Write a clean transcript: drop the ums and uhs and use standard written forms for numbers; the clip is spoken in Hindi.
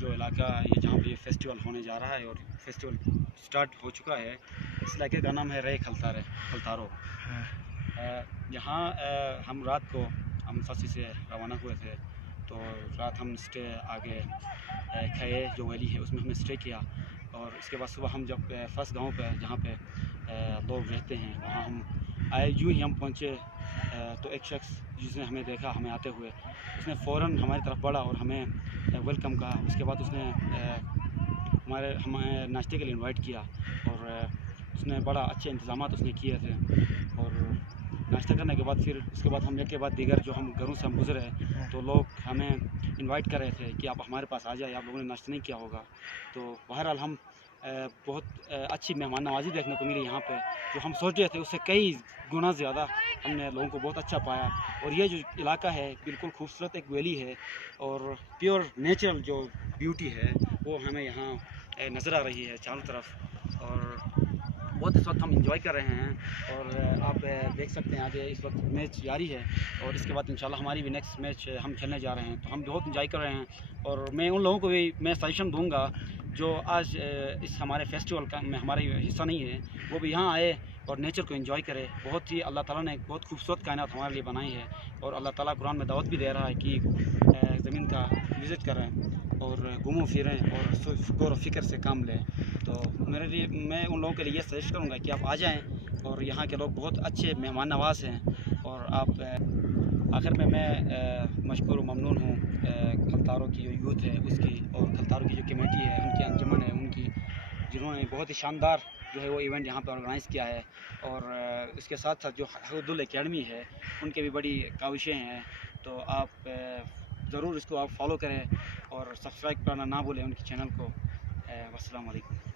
जो इलाका ये जहाँ पे फेस्टिवल होने जा रहा है और फेस्टिवल स्टार्ट हो चुका है, इस इलाके का नाम है रे खलतारो। यहाँ हम रात को हम फंसी से रवाना हुए थे, तो रात हम स्टे आगे खये जो वैली है उसमें हमने स्टे किया। और इसके बाद सुबह हम जब फर्स्ट गांव पे जहाँ पे लोग रहते हैं वहाँ हम आए, यूँ ही हम पहुँचे तो एक शख्स जिसने हमें देखा हमें आते हुए, उसने फ़ौरन हमारी तरफ बढ़ा और हमें वेलकम कहा। उसके बाद उसने हमें नाश्ते के लिए इनवाइट किया और उसने बड़ा अच्छे इंतज़ामात उसने किए थे। और नाश्ता करने के बाद फिर उसके बाद हम एक के बाद दीगर जो हम घरों से हम गुजरे तो लोग हमें इनवाइट कर रहे थे कि आप हमारे पास आ जाए, आप लोगों ने नाश्ता नहीं किया होगा। तो बहरहाल हम बहुत अच्छी मेहमान नवाज़ी देखने को मिली यहाँ पे, जो हम सोच रहे थे उससे कई गुना ज़्यादा हमने लोगों को बहुत अच्छा पाया। और ये जो इलाका है बिल्कुल खूबसूरत एक वैली है और प्योर नेचुरल जो ब्यूटी है वो हमें यहाँ नज़र आ रही है चारों तरफ। और बहुत इस वक्त हम इंजॉय कर रहे हैं और आप देख सकते हैं आगे इस वक्त मैच जारी है और इसके बाद इंशाल्लाह हमारी भी नेक्स्ट मैच हम खेलने जा रहे हैं। तो हम बहुत इंजॉय कर रहे हैं और मैं उन लोगों को भी मैं सजेशन दूंगा जो आज इस हमारे फेस्टिवल का में हमारा हिस्सा नहीं है, वो भी यहाँ आए और नेचर को एंजॉय करे। बहुत ही अल्लाह ताला ने एक बहुत खूबसूरत कायनात हमारे लिए बनाई है और अल्लाह ताला कुरान में दावत भी दे रहा है कि ज़मीन का विज़िट करें और घूमो फिरें और गौर फ़िक्र से काम लें। तो मेरे लिए मैं उन लोगों के लिए ये सजेस्ट करूँगा कि आप आ जाएँ और यहाँ के लोग बहुत अच्छे मेहमान नवाज़ हैं। और आप आखिर में मैं मशकूर व ममनून हूँ खलतारो की जो यूथ है उसकी और खलतारो की जो कमेटी है उनकी अंजुमन है उनकी, जिन्होंने बहुत ही शानदार जो है वो इवेंट यहाँ पर ऑर्गेनाइज़ किया है। और इसके साथ साथ जो हुदुल एकेडमी है उनके भी बड़ी काविशें हैं। तो आप ज़रूर इसको आप फॉलो करें और सब्सक्राइब करना ना भूलें उनकी चैनल को। अस्सलाम वालेकुम।